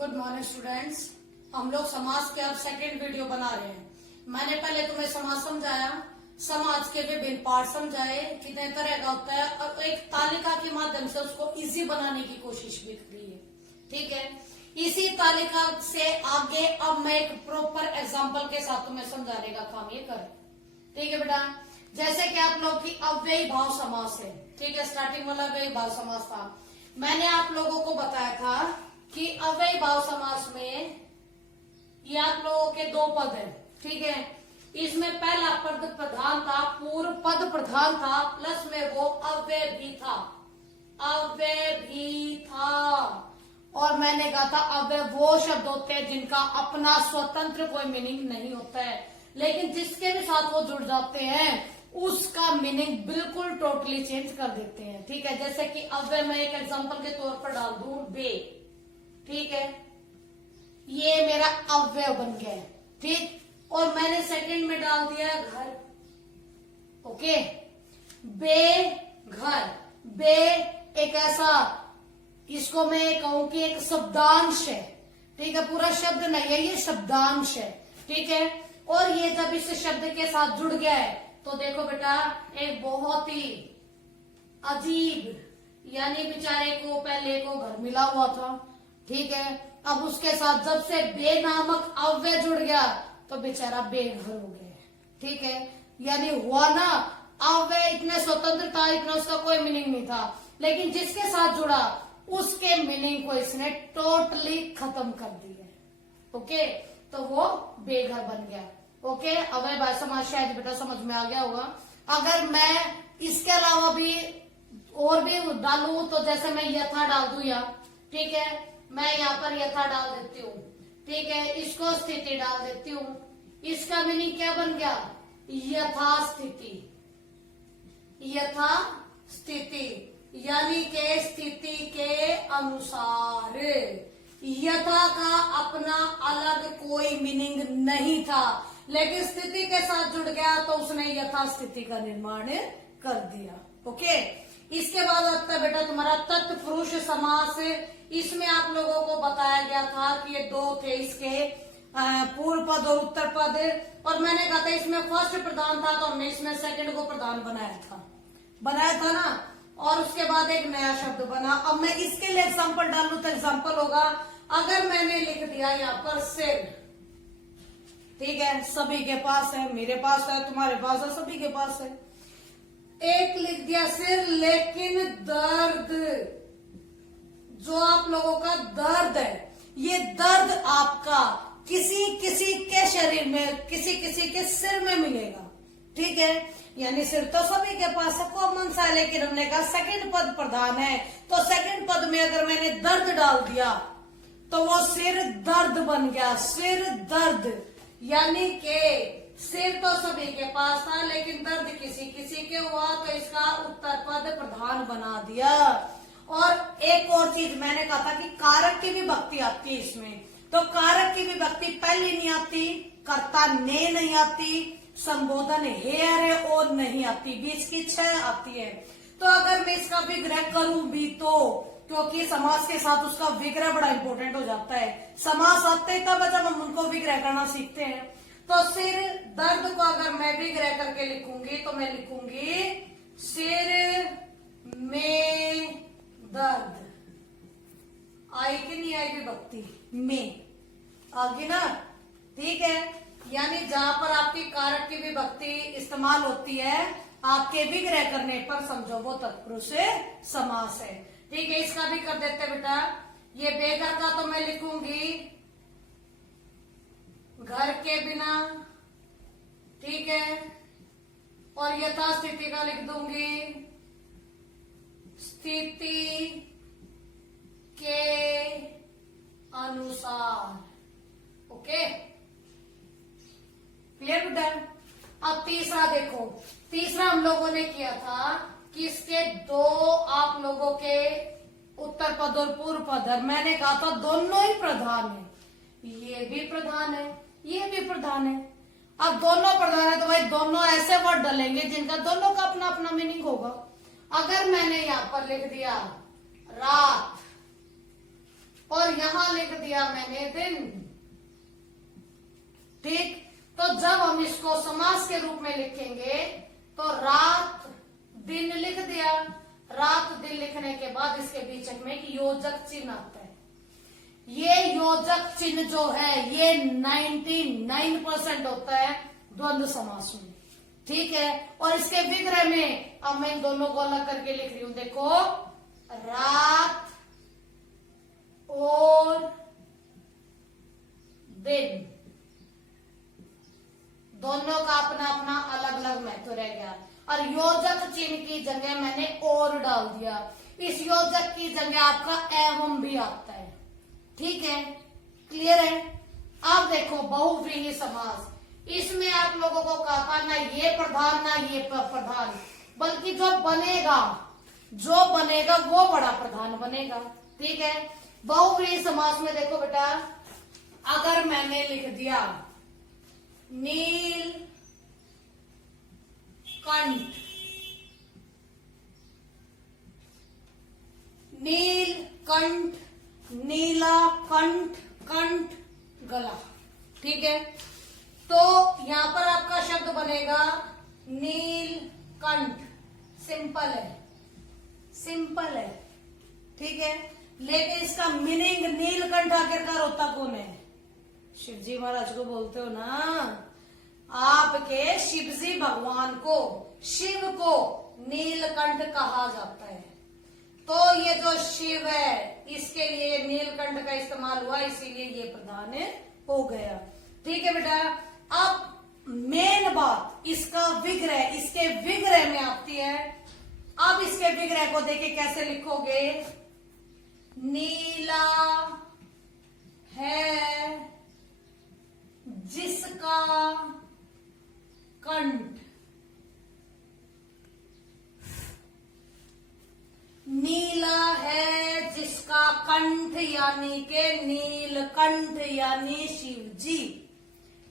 Good morning students. हम लोग समाज के अब सेकेंड वीडियो बना रहे हैं। मैंने पहले तुम्हें समाज समझाया, समाज के विभिन्न पार्ट समझाए, कितने तरह का होता है और एक तालिका के माध्यम से उसको इजी बनाने की कोशिश भी करी है। ठीक है, इसी तालिका से आगे अब मैं एक प्रॉपर एग्जाम्पल के साथ तुम्हें समझाने का काम ये कर। ठीक है बेटा, जैसे कि आप लोग की अव्ययी भाव समास है। ठीक है, स्टार्टिंग वाला अव्ययी भाव समास था। मैंने आप लोगों को बताया था कि अव्ययी भाव समास में ये आप लोगों के दो पद है। ठीक है, इसमें पहला पद प्रधान था, पूर्व पद प्रधान था, प्लस में वो अव्यय भी था। अव्यय भी था और मैंने कहा था अव्यय वो शब्द होते हैं जिनका अपना स्वतंत्र कोई मीनिंग नहीं होता है, लेकिन जिसके भी साथ वो जुड़ जाते हैं उसका मीनिंग बिल्कुल टोटली चेंज कर देते हैं। ठीक है, जैसे कि अव्यय मैं एक एग्जांपल के तौर पर डाल दूं बे। ठीक है, ये मेरा अव्यय बन गया है। ठीक, और मैंने सेकंड में डाल दिया घर। ओके, बे घर। बे एक ऐसा, इसको मैं कहूं कि एक शब्दांश है। ठीक है, पूरा शब्द नहीं है, ये शब्दांश है। ठीक है, और ये जब इस शब्द के साथ जुड़ गया है तो देखो बेटा एक बहुत ही अजीब, यानी बेचारे को पहले को घर मिला हुआ था। ठीक है, अब उसके साथ जब से बे नामक अव्यय जुड़ गया तो बेचारा बेघर हो गया। ठीक है, यानी हुआ ना, अव्यय इतने स्वतंत्र था, इतना उसका कोई मीनिंग नहीं था, लेकिन जिसके साथ जुड़ा उसके मीनिंग को इसने टोटली खत्म कर दिया। ओके, तो वो बेघर बन गया। ओके, अव्यय भाव समास शायद बेटा समझ में आ गया होगा। अगर मैं इसके अलावा भी और भी डालू तो जैसे मैं यथा डाल दूं या, ठीक है, मैं यहाँ पर यथा डाल देती हूँ। ठीक है, इसको स्थिति डाल देती हूँ। इसका मीनिंग क्या बन गया? यथा स्थिति। यथा स्थिति यानी के स्थिति के अनुसार। यथा का अपना अलग कोई मीनिंग नहीं था, लेकिन स्थिति के साथ जुड़ गया तो उसने यथा स्थिति का निर्माण कर दिया। ओके, इसके बाद आता है बेटा तुम्हारा तत्पुरुष समास। इसमें आप लोगों को बताया गया था कि ये दो थे, इसके पूर्व पद और उत्तर पद, और मैंने कहा था इसमें फर्स्ट प्रधान था तो हमने इसमें सेकंड को प्रधान बनाया था ना, और उसके बाद एक नया शब्द बना। अब मैं इसके लिए एग्जाम्पल डालू तो एग्जाम्पल होगा, अगर मैंने लिख दिया यहाँ पर सिर। ठीक है, सभी के पास है, मेरे पास है, तुम्हारे पास है, सभी के पास है। एक लिख दिया सिर, लेकिन दर्द, जो आप लोगों का दर्द है, ये दर्द आपका किसी किसी के शरीर में, किसी किसी के सिर में मिलेगा। ठीक है, यानी सिर तो सभी के पास है, कॉमन सा है, लेकिन हमने कहा सेकंड पद प्रधान है, तो सेकंड पद में अगर मैंने दर्द डाल दिया तो वो सिर दर्द बन गया। सिर दर्द यानी के सिर तो सभी के पास था, लेकिन दर्द किसी किसी के हुआ, तो इसका उत्तर पद प्रधान बना दिया। और एक और चीज मैंने कहा था कि कारक की विभक्ति आती है इसमें, तो कारक की विभक्ति पहले नहीं आती, कर्ता ने नहीं आती, संबोधन हेर और नहीं आती, बीच की 6 आती है। तो अगर मैं इसका विग्रह करूं भी तो, क्योंकि समास के साथ उसका विग्रह बड़ा इंपॉर्टेंट हो जाता है, समास आते ही तब जब हम उनको विग्रह करना सीखते हैं। तो सिर दर्द को अगर मैं विग्रह करके लिखूंगी तो मैं लिखूंगी सिर में दर्द। आई कि नहीं आई विभक्ति में? आगे ना। ठीक है, यानी जहां पर आपकी कारक की विभक्ति इस्तेमाल होती है आपके विग्रह करने पर, समझो वो तत्पुरुष समास है। ठीक है, इसका भी कर देते बेटा। ये बेघर का तो मैं लिखूंगी घर के बिना। ठीक है, और यथास्थिति का लिख दूंगी स्थिति के अनुसार। ओके, क्लियर बेटा? अब तीसरा देखो, तीसरा हम लोगों ने किया था कि इसके दो आप लोगों के उत्तर पद और पूर्व पद है। मैंने कहा था दोनों ही प्रधान है, ये भी प्रधान है, ये भी प्रधान है। अब दोनों प्रधान है तो भाई दोनों ऐसे वर्ड डलेंगे जिनका दोनों का अपना अपना मीनिंग होगा। अगर मैंने यहाँ पर लिख दिया रात, और यहां लिख दिया मैंने दिन। ठीक, तो जब हम इसको समास के रूप में लिखेंगे तो रात दिन लिख दिया। रात दिन लिखने के बाद इसके बीच में एक योजक चिन्ह आता है। ये योजक चिन्ह जो है ये 99% होता है द्वंद्व समास में। ठीक है, और इसके विग्रह में अब मैं इन दोनों को अलग करके लिख रही हूं। देखो, रात और दिन दोनों का अपना अपना अलग अलग महत्व रह गया। और योजक चिन्ह की जगह मैंने और डाल दिया। इस योजक की जगह आपका एवं भी आता है। ठीक है, क्लियर है। अब देखो बहुव्रीहि समास, इसमें आप लोगों को कहा था ना ये प्रधान ना ये प्रधान, बल्कि जो बनेगा वो बड़ा प्रधान बनेगा। ठीक है, बहुव्रीहि समास में देखो बेटा, अगर मैंने लिख दिया नील कंठ, नील कंठ, नीला कंठ, कंठ गला। ठीक है, तो यहां पर आपका शब्द बनेगा नील कंठ। सिंपल है, सिंपल है। ठीक है, लेकिन इसका मीनिंग नीलकंठ आखिरकार होता कौन है? शिव जी महाराज को बोलते हो ना, आपके शिवजी भगवान को, शिव को नीलकंठ कहा जाता है। तो ये जो शिव है इसके लिए नीलकंठ का इस्तेमाल हुआ, इसीलिए ये प्रधान हो गया। ठीक है बेटा, अब मेन बात इसका विग्रह, इसके विग्रह में आती है। अब इसके विग्रह को देखे कैसे लिखोगे? नीला है जिसका कंठ, नीला है जिसका कंठ यानी के नीलकंठ यानी शिव जी।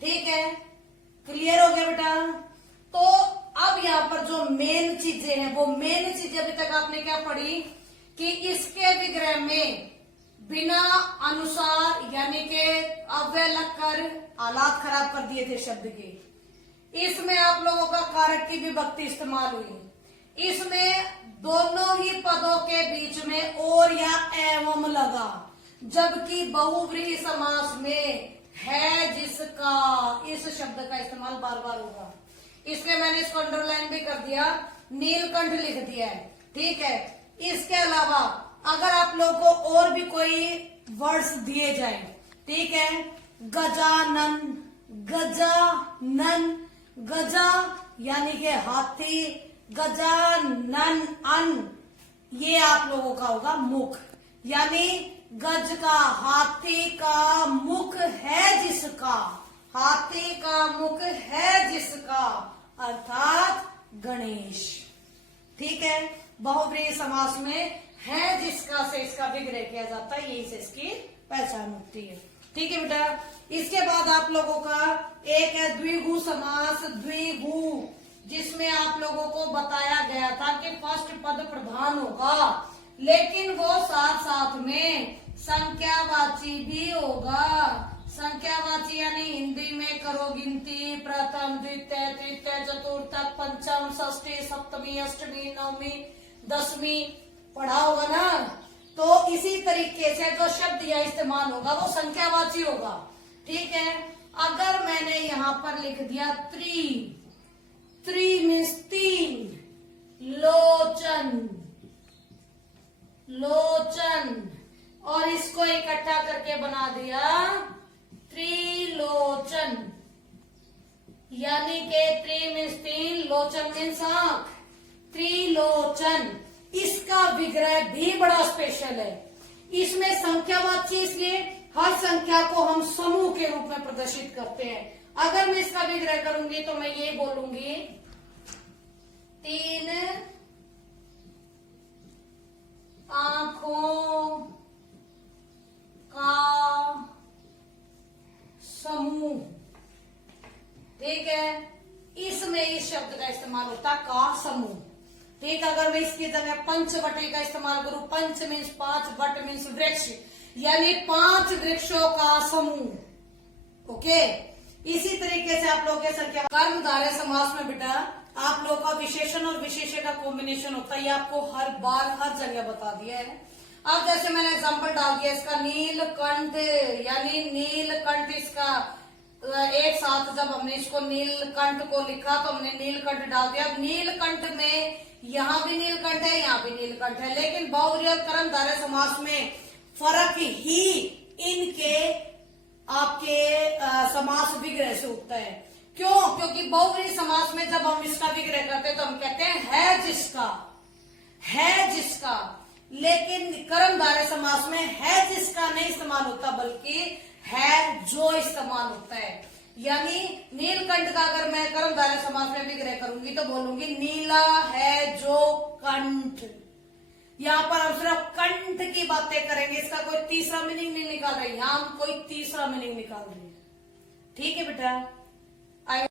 ठीक है, क्लियर हो गया बेटा। तो अब यहाँ पर जो मेन चीजें हैं, वो मेन चीजें अभी तक आपने क्या पढ़ी कि इसके विग्रह में बिना अनुसार यानी के अव्यय लगकर हालात खराब कर दिए थे शब्द के। इसमें आप लोगों का कारक की विभक्ति इस्तेमाल हुई। इसमें दोनों ही पदों के बीच में और या एवं लगा, जबकि बहुव्रीहि समास में है जिसका, इस शब्द का इस्तेमाल बार बार होगा। इसमें मैंने इसको अंडरलाइन भी कर दिया, नीलकंठ लिख दिया है। ठीक है, इसके अलावा अगर आप लोगों को और भी कोई वर्ड्स दिए जाए, ठीक है, गजानन, गजानन, गजा यानी के हाथी, गजानन अन, ये आप लोगों का होगा मुख, यानी गज का, हाथी का मुख है जिसका, हाथी का मुख है जिसका, अर्थात गणेश। ठीक है, बहुव्रीहि समास में है जिसका से इसका विग्रह किया जाता है, यही से इसकी पहचान होती है। ठीक है बेटा, इसके बाद आप लोगों का एक है द्विगु समास। द्विगु, जिसमें आप लोगों को बताया गया था कि फर्स्ट पद प्रधान होगा, लेकिन वो साथ साथ में संख्यावाची भी होगा। संख्यावाची यानी हिंदी में करो गिनती, प्रथम द्वितीय तृतीय चतुर्थ पंचम षष्ठी सप्तमी अष्टमी नवमी दसवीं पढ़ा होगा ना। तो इसी तरीके से जो शब्द यह इस्तेमाल होगा वो संख्यावाची होगा। ठीक है, अगर मैंने यहाँ पर लिख दिया त्रि, त्रि मीन्स तीन, लोचन, लोचन, और इसको इकट्ठा करके बना दिया त्रिलोचन, यानी के त्रि मीन्स तीन, लोचन मीन्स आंख, त्रिलोचन। इसका विग्रह भी बड़ा स्पेशल है। इसमें संख्यावाची, इसलिए हर संख्या को हम समूह के रूप में प्रदर्शित करते हैं। अगर मैं इसका विग्रह करूंगी तो मैं ये बोलूंगी तीन आंखों का समूह। ठीक है, इसमें इस शब्द का इस्तेमाल होता का समूह। ठीक, अगर मैं इसकी जगह पंचवटी का इस्तेमाल करूं, पंच मीन्स पांच, वट मीन्स वृक्ष, यानी 5 वृक्षों का समूह। ओके, इसी तरीके से आप लोग के संख्या कर्मधारय समास में बेटा आप लोग का विशेषण और विशेष्य का कॉम्बिनेशन होता है, ये आपको हर बार हर जगह बता दिया है। अब जैसे मैंने एग्जांपल डाल दिया इसका नीलकंठ, यानी नीलकंठ, इसका एक साथ जब हमने इसको नीलकंठ को लिखा तो हमने नीलकंठ डाल दिया। अब नीलकंठ में यहाँ भी नीलकंठ है, यहाँ भी नीलकंठ है, लेकिन बहुव्रीहि और कर्मधारय समास में फर्क ही इनके आपके समास विग्रह से उठता है। क्यों? क्योंकि बहुव्रीहि समास में जब हम इसका विग्रह करते हैं तो हम कहते हैं है जिसका, है जिसका, लेकिन कर्मधारय समास में है जिसका नहीं इस्तेमाल होता बल्कि है जो इस्तेमाल होता है। यानी नीलकंठ का अगर मैं कर्मधारय समास में विग्रह करूंगी तो बोलूंगी नीला है जो कंठ। यहाँ पर हम सिर्फ कंठ की बातें करेंगे, इसका कोई तीसरा मीनिंग नहीं निकाल रहे, यहाँ हम कोई तीसरा मीनिंग निकाल रहे हैं। ठीक है बेटा।